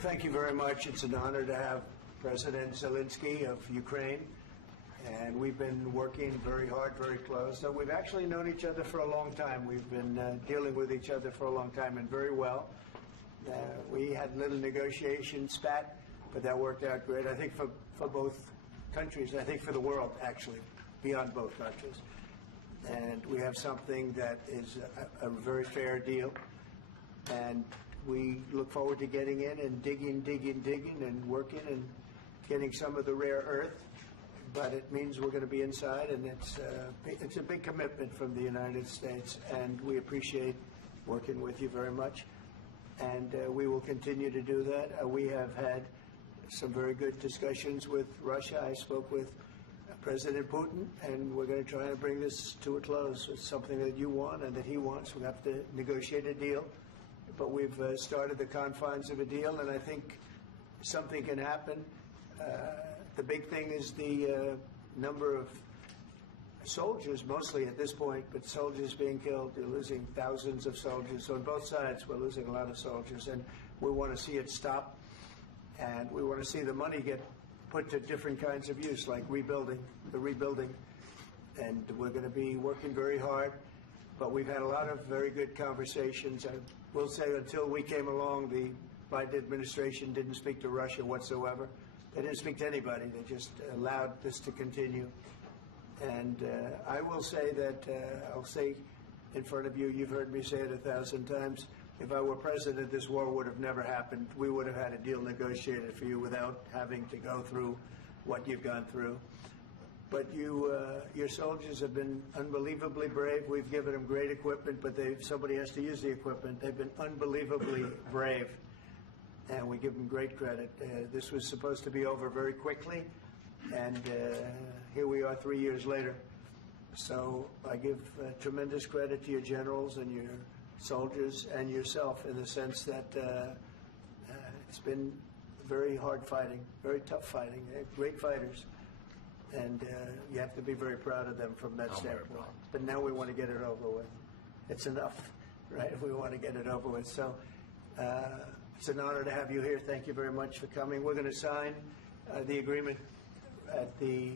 Well, thank you very much. It's an honor to have President Zelensky of Ukraine, and we've been working very hard, very close. So we've actually known each other for a long time. We've been dealing with each other for a long time, and very well. We had a little negotiation spat, but that worked out great, I think, for both countries. I think for the world, actually, beyond both countries. And we have something that is a very fair deal. And we look forward to getting in and digging and working and getting some of the rare earth. But it means we're going to be inside, and it's a big commitment from the United States, and we appreciate working with you very much. And we will continue to do that. We have had some very good discussions with Russia. I spoke with President Putin, and we're going to try and bring this to a close. It's something that you want and that he wants. We have to negotiate a deal. But we've started the confines of a deal, and I think something can happen. The big thing is the number of soldiers, mostly at this point, but soldiers being killed. You're losing thousands of soldiers. So on both sides, we're losing a lot of soldiers, and we want to see it stop. And we want to see the money get put to different kinds of use, like rebuilding. And we're going to be working very hard. But we've had a lot of very good conversations. I will say until we came along, the Biden administration didn't speak to Russia whatsoever. They didn't speak to anybody. They just allowed this to continue. And I will say that, I'll say in front of you, you've heard me say it 1,000 times, if I were president, this war would have never happened. We would have had a deal negotiated for you without having to go through what you've gone through. But your soldiers have been unbelievably brave. We've given them great equipment, but somebody has to use the equipment. They've been unbelievably brave, and we give them great credit. This was supposed to be over very quickly, and here we are 3 years later. So I give tremendous credit to your generals and your soldiers and yourself in the sense that it's been very hard fighting, very tough fighting. They're great fighters. And you have to be very proud of them from that standpoint. But now we want to get it over with. It's enough, right? We want to get it over with. So it's an honor to have you here. Thank you very much for coming. We're going to sign the agreement at the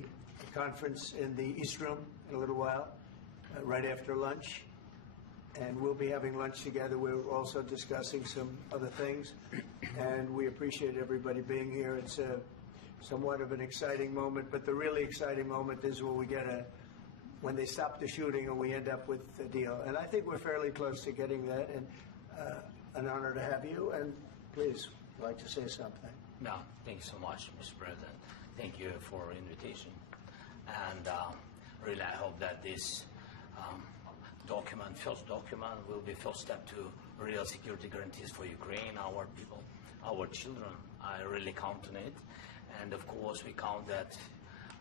conference in the East Room in a little while, right after lunch. And we'll be having lunch together. We're also discussing some other things. And we appreciate everybody being here. It's somewhat of an exciting moment, but the really exciting moment is when they stop the shooting and we end up with a deal. And I think we're fairly close to getting that, and an honor to have you. And please, I'd like to say something. No, thank you so much, Mr. President. Thank you for the invitation. And really, I hope that this first document, will be first step to real security guarantees for Ukraine, our people, our children. I really count on it. And of course, we count that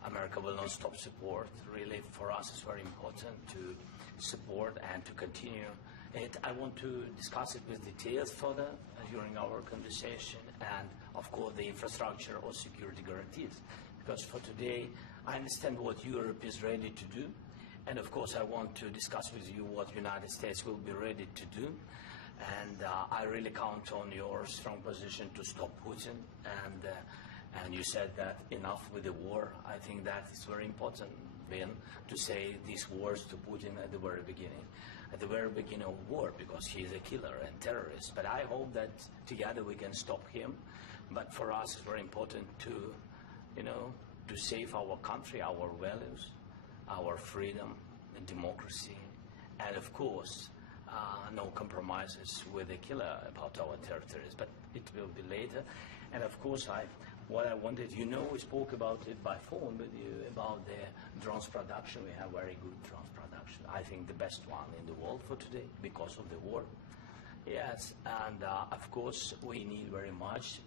America will not stop support. Really, for us, it's very important to support and to continue it. I want to discuss it with details further during our conversation, and of course, the infrastructure or security guarantees. Because for today, I understand what Europe is ready to do. And of course, I want to discuss with you what the United States will be ready to do. And I really count on your strong position to stop Putin. And you said that enough with the war. I think that is very important, Ben, to say these words to Putin at the very beginning of war, because he is a killer and terrorist. But I hope that together we can stop him. But for us, it's very important to, to save our country, our values, our freedom and democracy, and of course, no compromises with the killer about our territories, but it will be later. And of course, what I wanted, we spoke about it by phone with you, about the drones production. We have very good drones production. I think the best one in the world for today because of the war. Yes, and of course, we need very much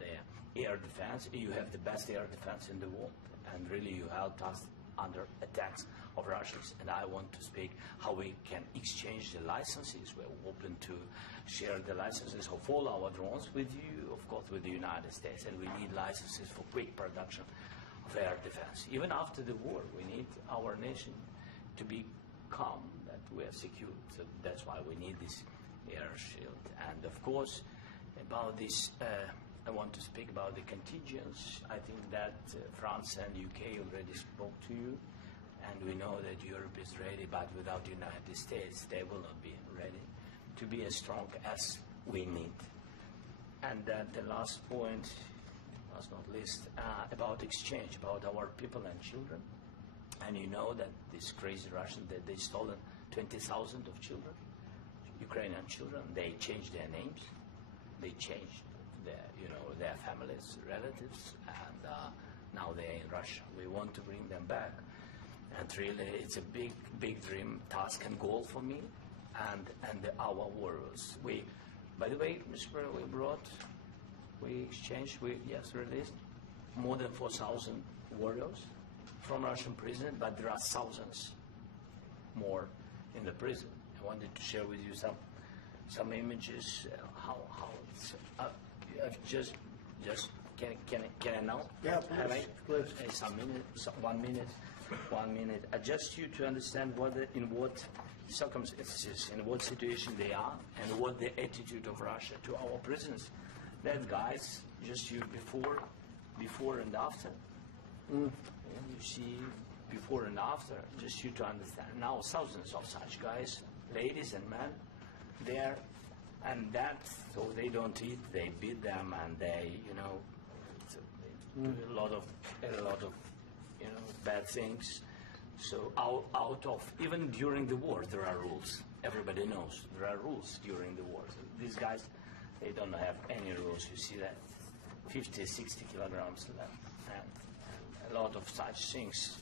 the air defense. You have the best air defense in the world, and really you helped us under attacks of Russians. And I want to speak how we can exchange the licenses. We're open to share the licenses of all our drones with you, of course, with the United States. And we need licenses for quick production of air defense. Even after the war, we need our nation to be calm, that we are secure. So that's why we need this air shield. And of course, about this I want to speak about the contingents. I think that France and UK already spoke to you, and we know that Europe is ready, but without the United States, they will not be ready to be as strong as we need. And the last point, last not least, about exchange, about our people and children. And you know that this crazy Russian, that they stolen 20,000 of children, Ukrainian children. They changed their names, they changed their families, relatives, and now they're in Russia. We want to bring them back, and really, it's a big, big dream, task, and goal for me, and our warriors. By the way, Mr. President, we exchanged, released more than 4,000 warriors from Russian prison, but there are thousands more in the prison. I wanted to share with you some images. How it's just can I now? Yeah, please. Some minutes, 1 minute. Just you to understand in what circumstances, in what situation they are, and what the attitude of Russia to our prisoners. That guys, just you before and after. And you see before and after, just you to understand. Now thousands of such guys, ladies and men, there, and that, so they don't eat, they beat them, and they, do a lot of bad things. So out of, even during the war, there are rules. Everybody knows there are rules during the war. So these guys, they don't have any rules. You see that 50, 60 kilograms left, and a lot of such things.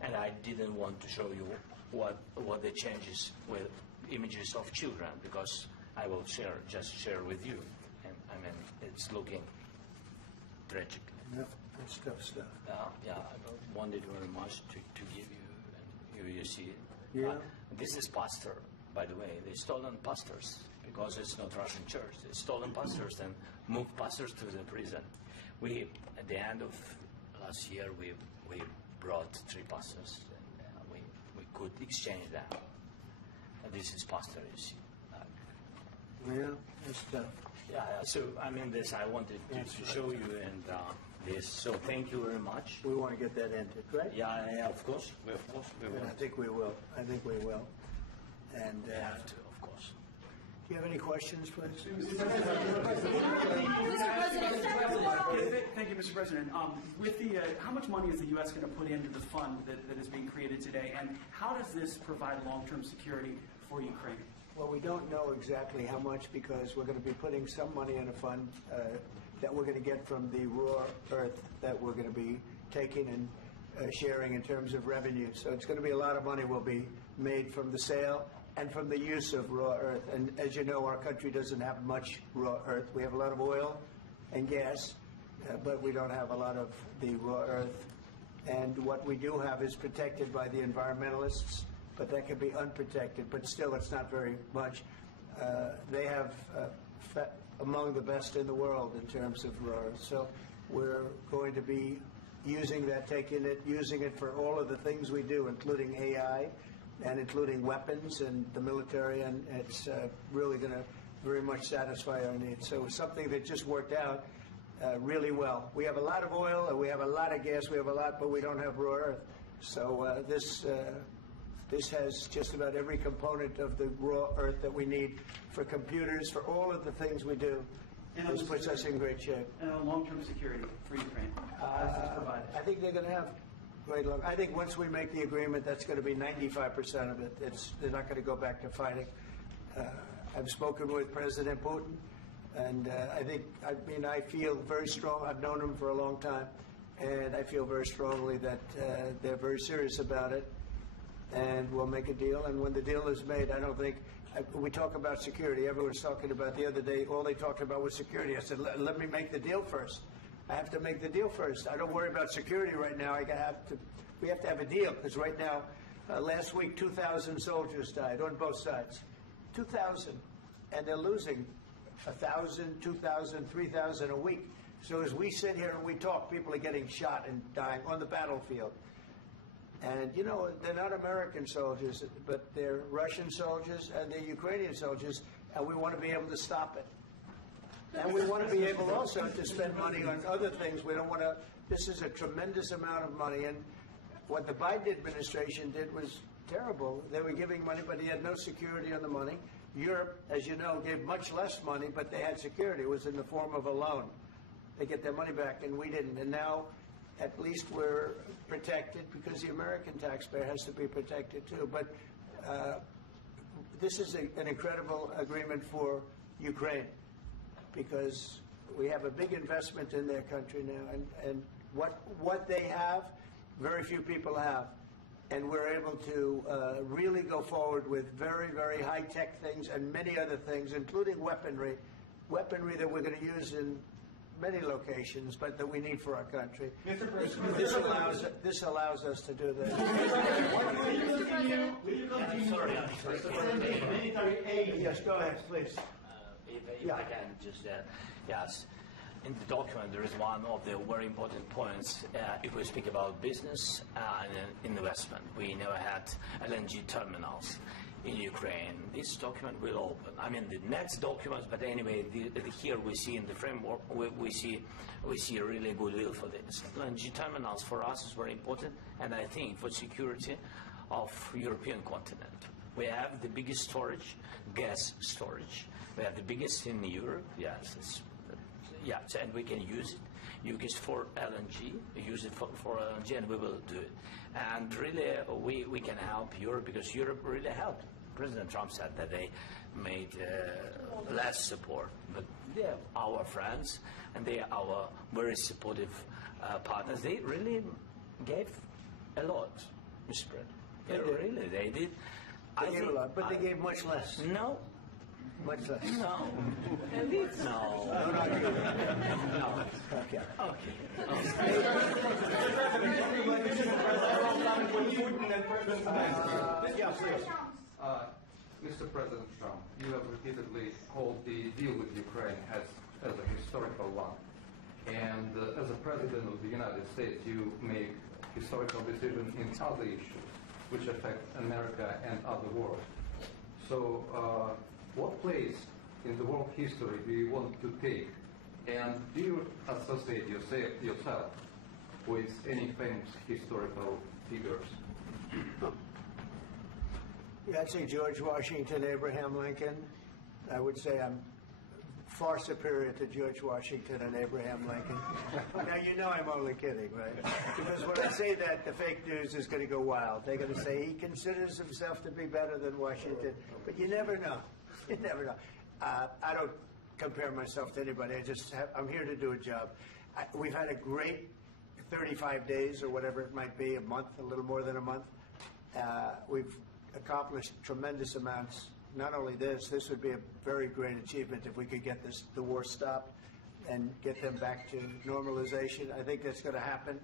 And I didn't want to show you what the changes with images of children, because I will just share with you. And I mean, it's looking tragic. Yeah, that's tough stuff. I wanted very much to give you, and you see it. Yeah. This is pastor, by the way. They stolen pastors, because it's not Russian church. They stolen pastors and moved pastors to the prison. We, at the end of last year, we brought 3 pastors, and we could exchange them. And this is pastor, you see. Yeah, that's tough. Yeah, so I mean, this I wanted to show you, and this. So thank you very much. We want to get that ended, right? Yeah, of course. We will. I think we will. And We have to, of course. do you have any questions, please? Thank you, Mr. President. With the, how much money is the U.S. going to put into the fund that is being created today, and how does this provide long-term security for Ukraine? Well, we don't know exactly how much, because we're going to be putting some money in a fund that we're going to get from the raw earth that we're going to be taking and sharing in terms of revenue. So it's going to be a lot of money will be made from the sale and from the use of raw earth. And as you know, our country doesn't have much raw earth. We have a lot of oil and gas, but we don't have a lot of the raw earth. And what we do have is protected by the environmentalists, but that can be unprotected, but still it's not very much. They have among the best in the world in terms of raw earth. So we're going to be using that, using it for all of the things we do, including AI and including weapons and the military, and it's really going to very much satisfy our needs. So it's something that just worked out really well. We have a lot of oil, and we have a lot of gas, but we don't have raw earth. So this has just about every component of the raw earth that we need for computers, for all of the things we do. This puts us in great shape. And long-term security for Ukraine. I think they're going to have great luck. I think once we make the agreement, that's going to be 95% of it. They're not going to go back to fighting. I've spoken with President Putin, and I feel very strong. I've known him for a long time, and I feel very strongly that they're very serious about it, and we'll make a deal. And when the deal is made, I don't think we talk about security. Everyone's talking about the other day. All they talked about was security. I said, let me make the deal first. I have to make the deal first. I don't worry about security right now. We have to have a deal, because right now, last week, 2,000 soldiers died on both sides. 2,000, and they're losing 1,000, 2,000, 3,000 a week. So as we sit here and we talk, people are getting shot and dying on the battlefield. And, they're not American soldiers, but they're Russian soldiers and they're Ukrainian soldiers, and we want to be able to stop it. And we want to be able also to spend money on other things. We don't want to, this is a tremendous amount of money. And what the Biden administration did was terrible. They were giving money, but he had no security on the money. Europe, as you know, gave much less money, but they had security. It was in the form of a loan. They get their money back, and we didn't. And now, at least we're protected because the American taxpayer has to be protected too. But this is an incredible agreement for Ukraine because we have a big investment in their country now, and what they have, very few people have. And we're able to really go forward with very, very high-tech things and many other things, including weaponry that we're going to use in many locations, but that we need for our country. Mr. President, This allows us to do this. will you continue sending military aid? Yes, go ahead, please. If I can just, yes. In the document, there is one of the very important points. If we speak about business and investment, we never had LNG terminals in Ukraine. This document will open. I mean, the next documents, but anyway, here we see in the framework, we see a really good will for this. LNG terminals for us is very important, and I think for security of European continent. We have the biggest storage, gas storage. We have the biggest in Europe. Yes, yes, and we can use it. Use it for LNG. Use it for LNG, and we will do it. And really, we can help Europe because Europe really helped. President Trump said that they made less support, but they're our friends and they are our very supportive partners. They really gave a lot, Mr. President. They did. They gave a lot, but they gave much less. No. Much less. No. No. No, not you. No. Okay. Yeah, please. Mr. President Trump, you have repeatedly called the deal with Ukraine as a historical one. And as a President of the United States, you make historical decisions in other issues which affect America and other world. So what place in the world history do you want to take? And do you associate yourself with any famous historical figures? Yeah, I'd say George Washington, Abraham Lincoln. I would say I'm far superior to George Washington and Abraham Lincoln. Now, you know I'm only kidding, right? Because when I say that, the fake news is going to go wild. They're going to say he considers himself to be better than Washington. But you never know. You never know. I don't compare myself to anybody. I'm here to do a job. We've had a great 35 days or whatever it might be, a month, a little more than a month. We've accomplished tremendous amounts. Not only this would be a very great achievement if we could get the war stopped and get them back to normalization. I think that's going to happen.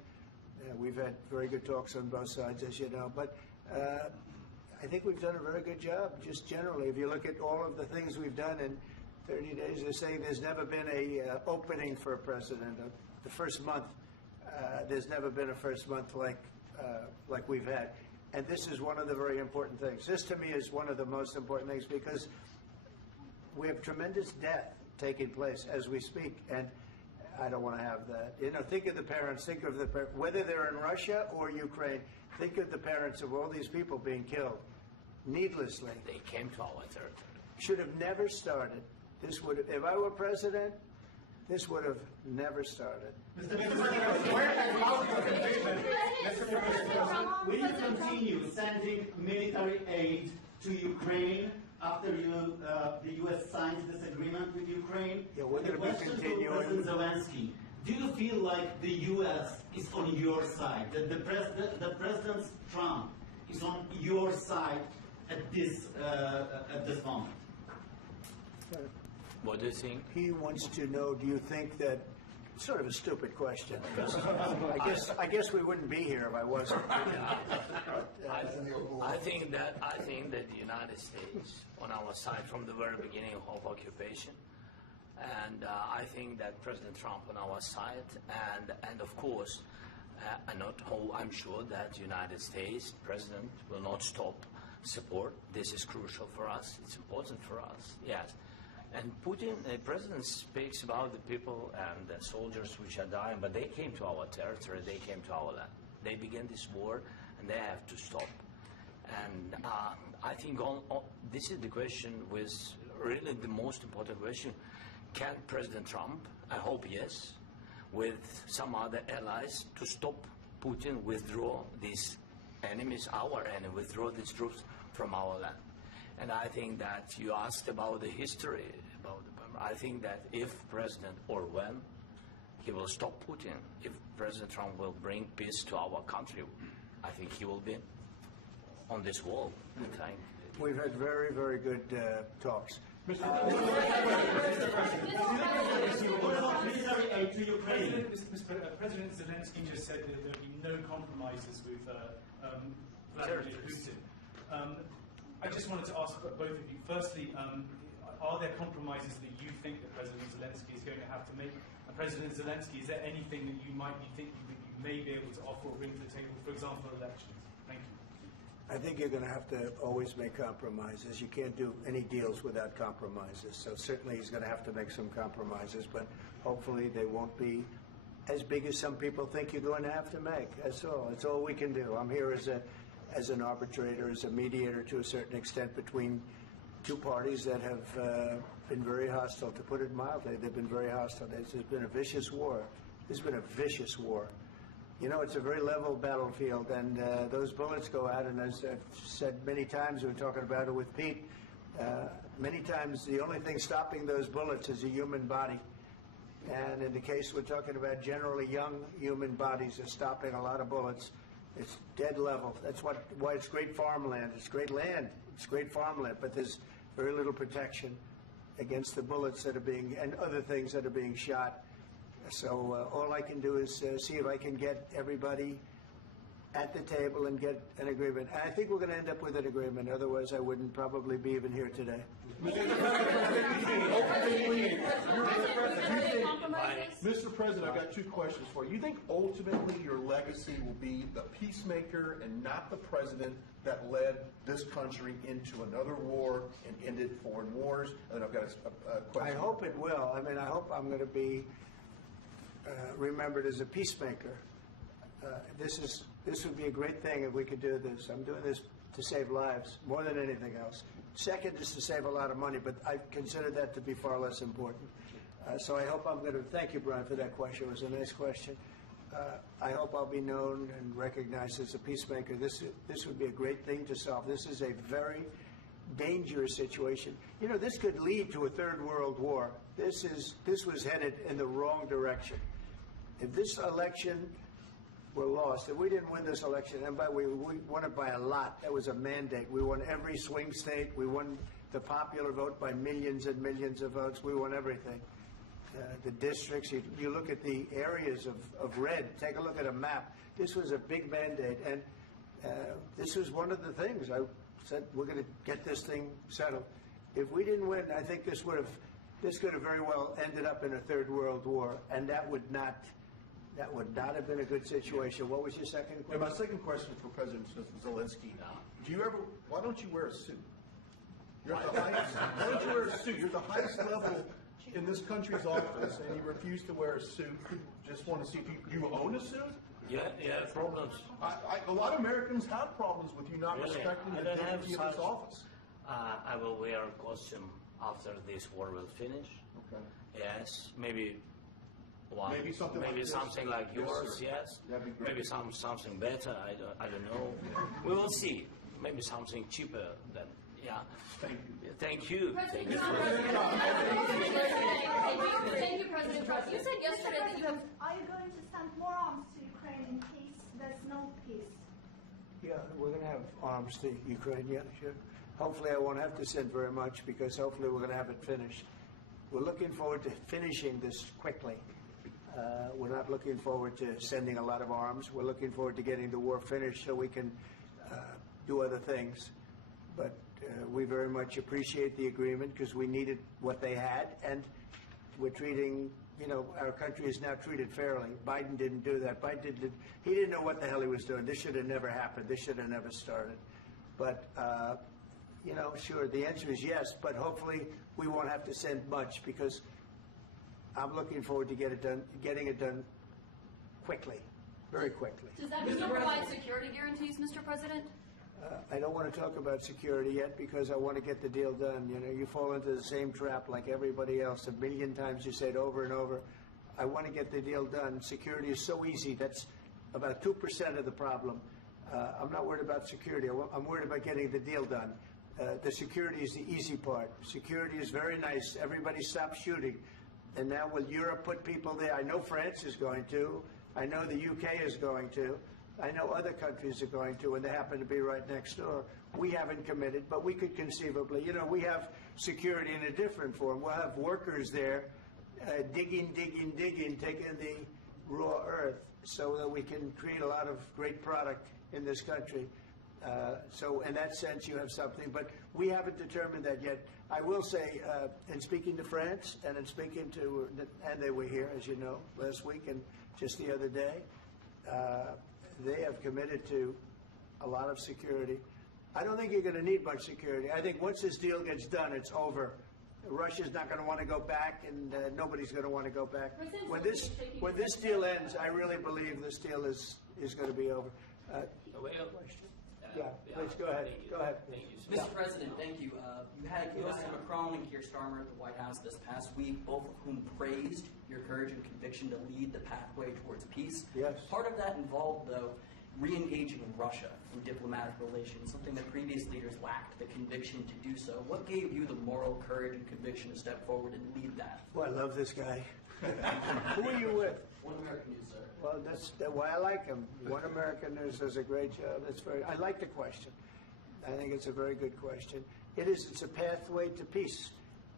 We've had very good talks on both sides, as you know. But I think we've done a very good job, just generally. If you look at all of the things we've done in 30 days, they're saying there's never been a opening for a president. The first month, there's never been a first month like we've had. And this is one of the very important things. This, to me, is one of the most important things because we have tremendous death taking place as we speak, and I don't want to have that. You know, think of the parents, whether they're in Russia or Ukraine, think of the parents of all these people being killed needlessly. They came to our territory. Should have never started. This would have, if I were president, this would have never started. Mr. President, will you continue sending military aid to Ukraine after the U.S. signs this agreement with Ukraine? Yeah, we're going to be continuing. To President Zelensky, do you feel like the U.S. is on your side, that the President Trump is on your side at this moment? What do you think? He wants to know, do you think that, sort of a stupid question. I guess we wouldn't be here if I wasn't. I think that the United States on our side from the very beginning of occupation, and I think that President Trump on our side, and of course, I'm sure that the United States President will not stop support. This is crucial for us. It's important for us. Yes. And Putin, the president, speaks about the people and the soldiers which are dying, but they came to our territory, they came to our land. They began this war, and they have to stop. And I think this is the question, with really the most important question. Can President Trump, I hope yes, with some other allies, to stop Putin, withdraw these enemies, our enemy, withdraw these troops from our land? And I think that you asked about the history, I think that if President, or when, he will stop Putin, if President Trump will bring peace to our country, I think he will be on this wall. We've had very, very good talks. What about military aid to Ukraine? President Zelensky just said that there will be no compromises with Vladimir Putin. I just wanted to ask both of you, firstly, are there compromises that you think that President Zelensky is going to have to make? And President Zelensky, is there anything that you might be thinking that you may be able to offer or bring to the table, for example, elections? Thank you. I think you're going to have to always make compromises. You can't do any deals without compromises. So certainly he's going to have to make some compromises, but hopefully they won't be as big as some people think you're going to have to make. That's all. That's all we can do. I'm here as an arbitrator, as a mediator to a certain extent between two parties that have been very hostile. To put it mildly, they've been very hostile. There's been a vicious war. There's been a vicious war. You know, it's a very level battlefield, and those bullets go out, and as I've said many times, we were talking about it with Pete, many times the only thing stopping those bullets is a human body. And in the case we're talking about, generally young human bodies are stopping a lot of bullets. It's dead level. That's why it's great farmland. It's great land. It's great farmland, but there's very little protection against the bullets that are being, and other things that are being shot. So all I can do is see if I can get everybody at the table and get an agreement. And I think we're going to end up with an agreement. Otherwise, I wouldn't probably be even here today. Mr. President, I've got two questions for you. You think ultimately your legacy will be the peacemaker and not the president that led this country into another war and ended foreign wars? And then I've got a question. I hope it will. I mean, I hope I'm going to be remembered as a peacemaker. This would be a great thing if we could do this. I'm doing this to save lives more than anything else. Second is to save a lot of money, but I consider that to be far less important. So I hope I'm going to, thank you, Brian, for that question. It was a nice question. I hope I'll be known and recognized as a peacemaker. This would be a great thing to solve. This is a very dangerous situation. You know, this could lead to a third world war. This was headed in the wrong direction. If this election were lost, if we didn't win this election, and we won it by a lot, that was a mandate. We won every swing state. We won the popular vote by millions and millions of votes. We won everything. The districts, you look at the areas of red, take a look at a map. This was a big mandate, and this was one of the things. I said, we're going to get this thing settled. If we didn't win, I think this could have very well ended up in a third world war, and that would not have been a good situation. What was your second question? And my second question for President Zelensky. Why don't you wear a suit? You're at the highest, why don't you wear a suit? You're at the highest level in this country's office, and you refuse to wear a suit. Just want to see if you own a suit? Yeah, problems. A lot of Americans have problems with you not respecting the dignity of this office. I will wear a costume after this war will finish. Okay. Yes, maybe one. Maybe something like Yes, yours. sir. Yes. That'd be great. Maybe something better. I don't know. We will see. Maybe something cheaper than. Yeah. Thank you. Thank you. President Trump. Thank you, President Trump. You said yesterday that you have. Are you going to send more arms to Ukraine in case there's no peace? Yeah, we're going to have arms to Ukraine, yeah, sure. Hopefully I won't have to send very much, because hopefully we're going to have it finished. We're looking forward to finishing this quickly. We're not looking forward to sending a lot of arms. We're looking forward to getting the war finished so we can do other things. But we very much appreciate the agreement, because we needed what they had, and we're treating, our country is now treated fairly. Biden didn't do that. He didn't know what the hell he was doing. This should have never happened. This should have never started. But You know, sure, the answer is yes, but hopefully we won't have to send much because I'm looking forward to getting it done quickly, very quickly. Does that mean you'll provide security guarantees, Mr. President? I don't want to talk about security yet because I want to get the deal done. You know, you fall into the same trap like everybody else. A million times you say it over and over. I want to get the deal done. Security is so easy. That's about 2% of the problem. I'm not worried about security. I'm worried about getting the deal done. The security is the easy part. Security is very nice. Everybody stopped shooting. And now will Europe put people there? I know France is going to. I know the UK is going to. I know other countries are going to, and they happen to be right next door. We haven't committed, but we could conceivably. You know, we have security in a different form. We'll have workers there digging, taking the raw earth so that we can create a lot of great product in this country. So in that sense, you have something, but we haven't determined that yet. I will say, in speaking to France and in speaking to, and they were here, as you know, last week and just the other day, they have committed to a lot of security. I don't think you're going to need much security. I think once this deal gets done, it's over. Russia's not going to want to go back, and nobody's going to want to go back. When this deal ends, I really believe this deal is going to be over. Yeah, please go ahead. Go ahead. Mr. President, thank you. You had President Macron and Keir Starmer at the White House this past week, both of whom praised your courage and conviction to lead the pathway towards peace. Yes. Part of that involved, though, re-engaging Russia in diplomatic relations, something that previous leaders lacked the conviction to do so. What gave you the moral courage and conviction to step forward and lead that? Well, I love this guy. Who are you with? One American News, sir. Well, that's why I like him. One American News does a great job. I like the question. I think it's a very good question. It's a pathway to peace.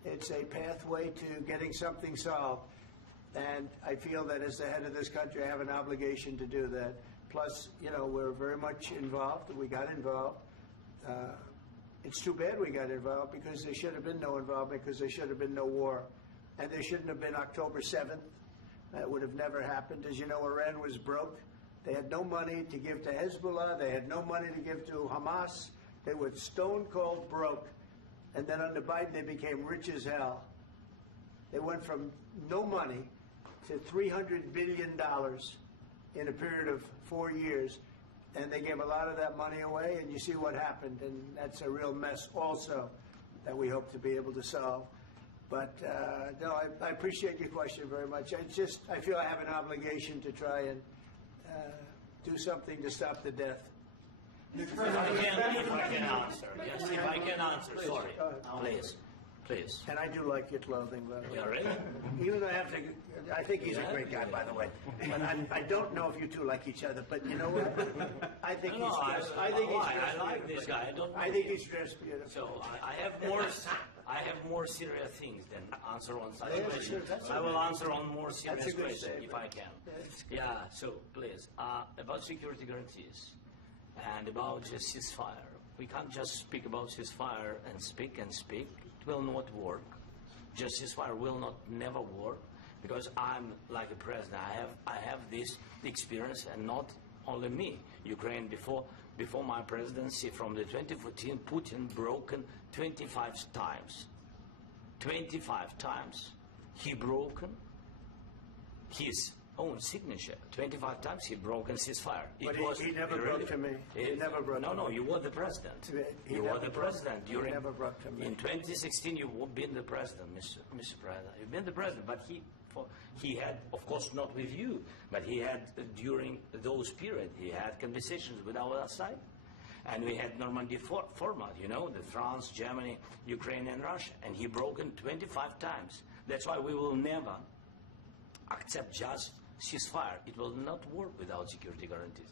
It's a pathway to getting something solved. And I feel that as the head of this country, I have an obligation to do that. Plus, you know, we're very much involved. We got involved. It's too bad we got involved because there should have been no involvement because there should have been no war. And there shouldn't have been October 7th. That would have never happened. As you know, Iran was broke. They had no money to give to Hezbollah. They had no money to give to Hamas. They were stone cold broke. And then under Biden, they became rich as hell. They went from no money to $300 billion in a period of 4 years. And they gave a lot of that money away, and you see what happened. And that's a real mess also that we hope to be able to solve. But no, I appreciate your question very much. I feel I have an obligation to try and do something to stop the death. If I can answer. Yes, if I can answer. Sorry. Please. And I do like your clothing, by the way. Yeah, really? Even though I think he's a great guy, by the way. But I don't know if you two like each other. But you know what? I think he's dressed. I like this guy. I think he's dressed beautiful. So I have more serious things than answer on such Yeah, questions. sure, I will answer on more serious That's a good questions statement. if I can. Yeah, so please, about security guarantees and about just ceasefire. We can't just speak about ceasefire and speak. It will not work. Just ceasefire will never work because I'm like a president. I have this experience, and not only me. Ukraine before my presidency, from the 2014, Putin broken 25 times. 25 times he broken his own signature. 25 times he broken ceasefire. But he never broke to me. He never broke to me. No, you were the president. He You were never the broke- president he during. never broke to me. In 2016, you've been the president, Mr. President. You've been the president, but he had, of course, not with you, but he had during those periods, he had conversations with our side. And we had Normandy format, you know, the France, Germany, Ukraine, and Russia. And he broken 25 times. That's why we will never accept just ceasefire. It will not work without security guarantees.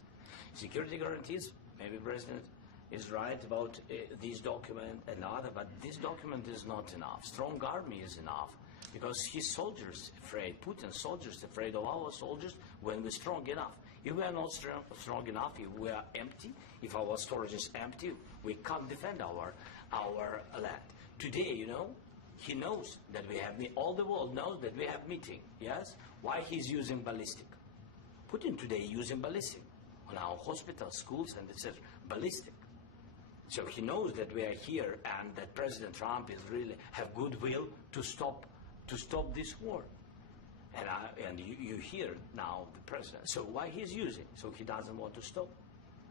Security guarantees, maybe President is right about this document and other, but this document is not enough. Strong army is enough because his soldiers afraid, Putin's soldiers afraid of our soldiers when we're strong enough. If we are not strong enough, if we are empty, if our storage is empty, we can't defend our land. Today, you know, he knows that we have, all the world knows that we have meeting, yes? Why he's using ballistic? Putin today using ballistic on our hospitals, schools, and etc. Ballistic. So he knows that we are here and that President Trump is really have goodwill to stop this war. And you hear now the president. So why he's using? So he doesn't want to stop.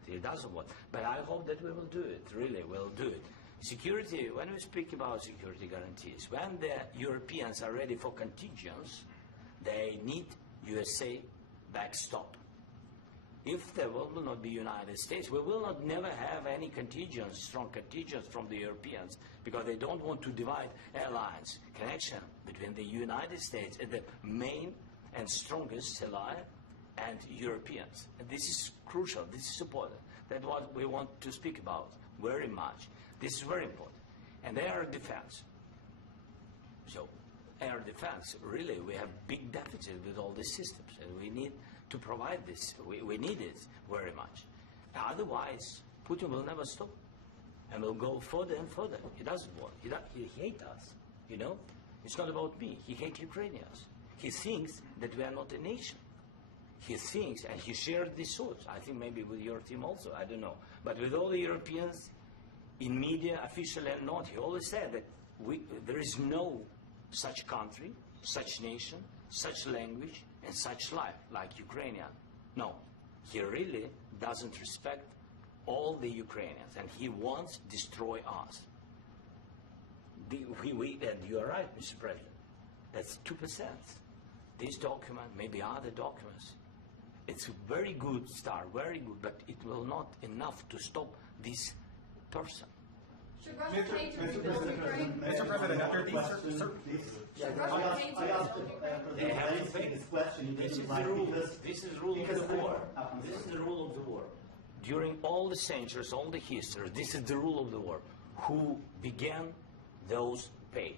He doesn't want. But I hope that we will do it. Really, we'll do it. Security. When we speak about security guarantees, when the Europeans are ready for contingents, they need USA backstop. If there will not be United States, we will not never have any contingents, strong contingents from the Europeans, because they don't want to divide alliance connection between the United States and the main and strongest ally and Europeans. And this is crucial. This is important. That's what we want to speak about very much. This is very important. And air defense. So air defense, really, we have big deficit with all these systems, and we need to provide this. We need it very much. Otherwise, Putin will never stop, and will go further and further. He doesn't want. He hates us. You know, it's not about me. He hates Ukrainians. He thinks that we are not a nation. He thinks, and he shared these thoughts. I think maybe with your team also. I don't know, but with all the Europeans, in media, officially and not, he always said that there is no such country, such nation, such language, and such life like Ukrainian. No, he really doesn't respect all the Ukrainians, and he wants to destroy us. And you are right, Mr. President. That's 2%. This document, maybe other documents, it's a very good start, very good, but it will not enough to stop this person. Should Russia pay to rebuild Ukraine? Mr. President, after these Should Russia pay to rebuild Ukraine? They have to pay. this question. This is the rule. This is the rule of the war. This is the rule of the war. During all the centuries, all the history, this is the rule of the war. Who began, those pay.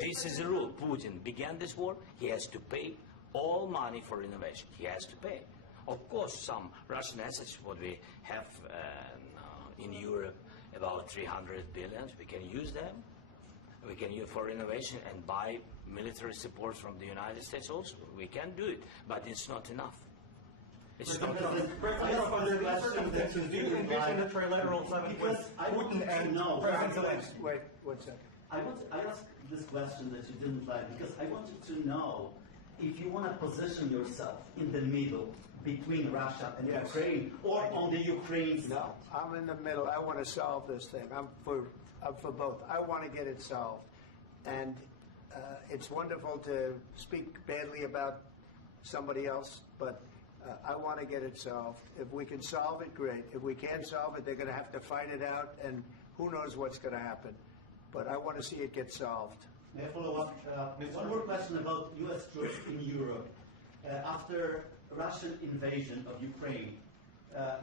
This is the rule. Putin began this war. He has to pay all money for innovation. He has to pay. Of course, some Russian assets, what we have in Europe, about 300 billion, we can use them. We can use for innovation and buy military support from the United States also. We can do it, but it's not enough. It's not enough. I have other questions that you Do you didn't envision a like, trilateral summit with because I want Putin and to know. President Zelensky? Wait 1 second. I asked this question that you didn't like because I wanted to know if you want to position yourself in the middle between Russia and Yes. Ukraine, or on the Ukraine side. No, I'm in the middle. I want to solve this thing. I'm for both. I want to get it solved. And it's wonderful to speak badly about somebody else, but I want to get it solved. If we can solve it, great. If we can't solve it, they're going to have to fight it out, and who knows what's going to happen. But I want to see it get solved. May I follow up? One more question about U.S. troops in Europe. After Russian invasion of Ukraine,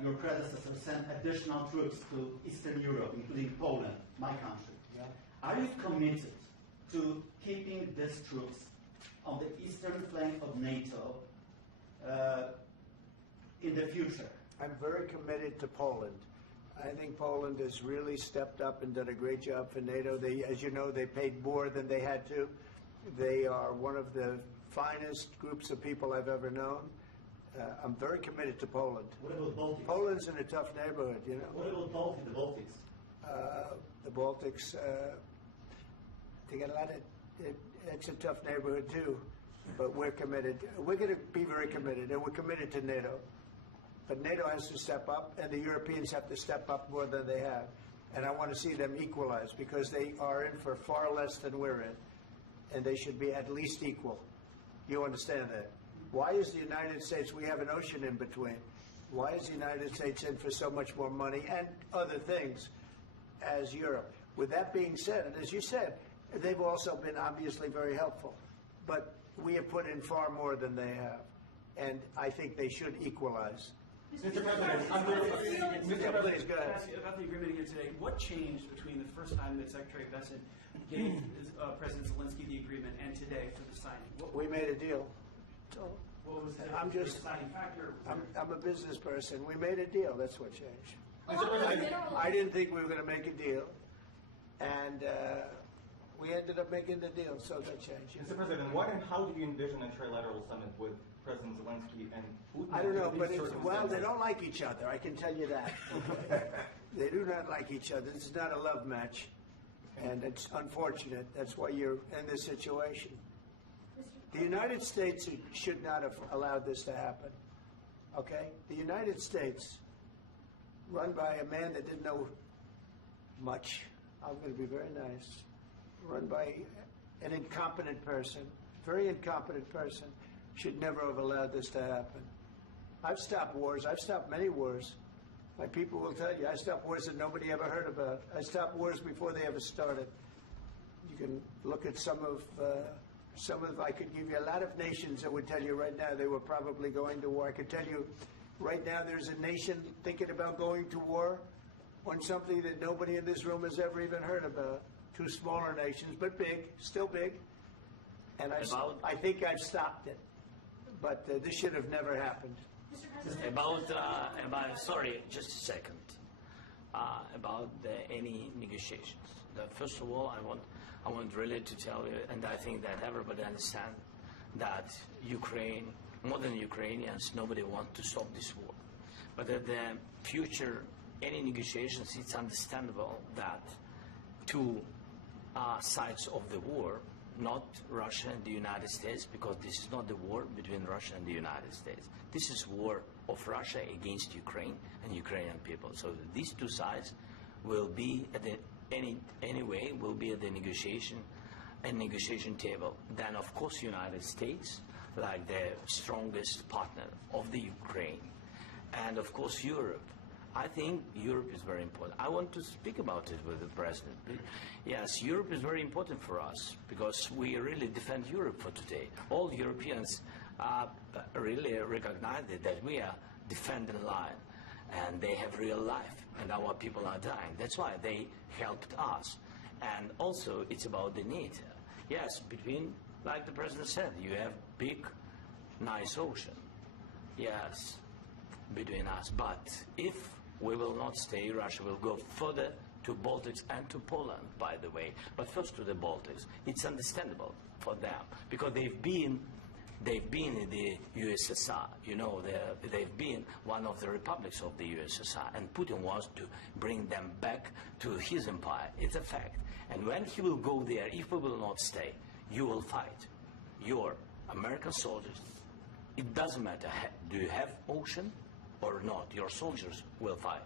your predecessor sent additional troops to Eastern Europe, including Poland, my country. Are you committed to keeping these troops on the eastern flank of NATO in the future? I'm very committed to Poland. I think Poland has really stepped up and done a great job for NATO. They, as you know, they paid more than they had to. They are one of the finest groups of people I've ever known. I'm very committed to Poland. What about Baltics? Poland's in a tough neighborhood, you know. What about the Baltics? The Baltics, they get a lot of, it's a tough neighborhood too, but we're committed. We're going to be very committed, and we're committed to NATO. But NATO has to step up, and the Europeans have to step up more than they have. And I want to see them equalize, because they are in for far less than we're in, and they should be at least equal. You understand that? Why is the United States, we have an ocean in between, why is the United States in for so much more money and other things as Europe? With that being said, and as you said, they've also been obviously very helpful, but we have put in far more than they have, and I think they should equalize. Mr. President, Please, go ahead. Ask you about the agreement again today. What changed between the first time that Secretary Bessent gave President Zelensky the agreement and today for the signing? We made a deal. What was the I'm just, deciding factor? I'm a business person. We made a deal. That's what changed. Mr. President, I didn't think we were going to make a deal, and we ended up making the deal, so that changed. Mr. President, what and how do you envision a trilateral summit with President Zelensky and Putin? I don't know, under but these well, they circumstances? don't like each other. I can tell you that. They do not like each other. This is not a love match, and it's unfortunate. That's why you're in this situation. The United States should not have allowed this to happen. Okay? The United States, run by a man that didn't know much, I'm going to be very nice, run by an incompetent person, very incompetent person, should never have allowed this to happen. I've stopped wars. I've stopped many wars. My people will tell you, I stopped wars that nobody ever heard about. I stopped wars before they ever started. You can look at some of, I could give you a lot of nations that would tell you right now they were probably going to war. I could tell you right now there's a nation thinking about going to war on something that nobody in this room has ever even heard about. Two smaller nations, but big, still big. And I think I've stopped it. But this should have never happened. Sorry, just a second. About any negotiations. First of all, I want really to tell you, and I think that everybody understands that Ukraine, more than Ukrainians, nobody wants to stop this war. But at the future, any negotiations, it's understandable that two sides of the war, not Russia and the United States, because this is not the war between Russia and the United States. This is war of Russia against Ukraine and Ukrainian people. So these two sides will be at the will be at the negotiation table. Then of course United States, like the strongest partner of the Ukraine, and of course Europe. I think Europe is very important. I want to speak about it with the President. Yes, Europe is very important for us because we really defend Europe for today. All Europeans really recognize that we are defending line and they have real life and our people are dying. That's why they helped us. And also it's about the need. Yes, between, like the President said, you have big, nice ocean. Yes, between us. But if we will not stay, Russia will go further to Baltics and to Poland, by the way. But first to the Baltics. It's understandable for them because they've been in the USSR. You know, they've been one of the republics of the USSR, and Putin wants to bring them back to his empire. It's a fact. And when he will go there, if we will not stay, you will fight. Your American soldiers, it doesn't matter, do you have ocean or not, your soldiers will fight.